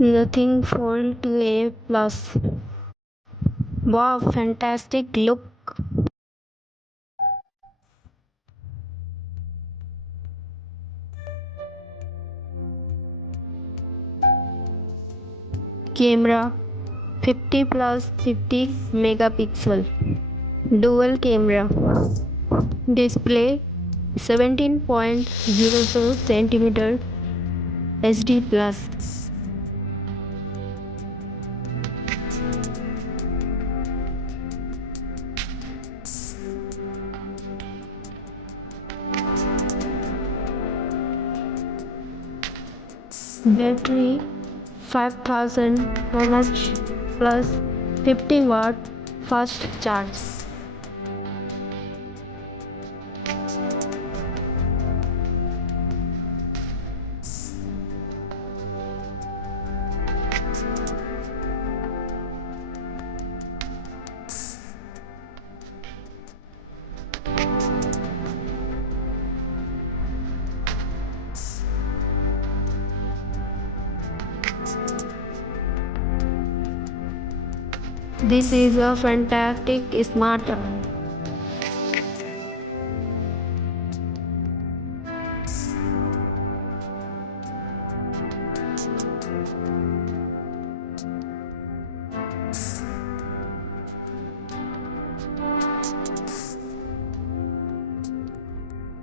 Nothing fold to A plus. Wow, fantastic look. Camera 50 plus 50 megapixel. Dual camera. Display 17.02 centimeter HD plus. Battery 5000 mAh plus 50 watt fast charge. This is a fantastic smartphone.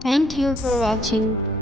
Thank you for watching.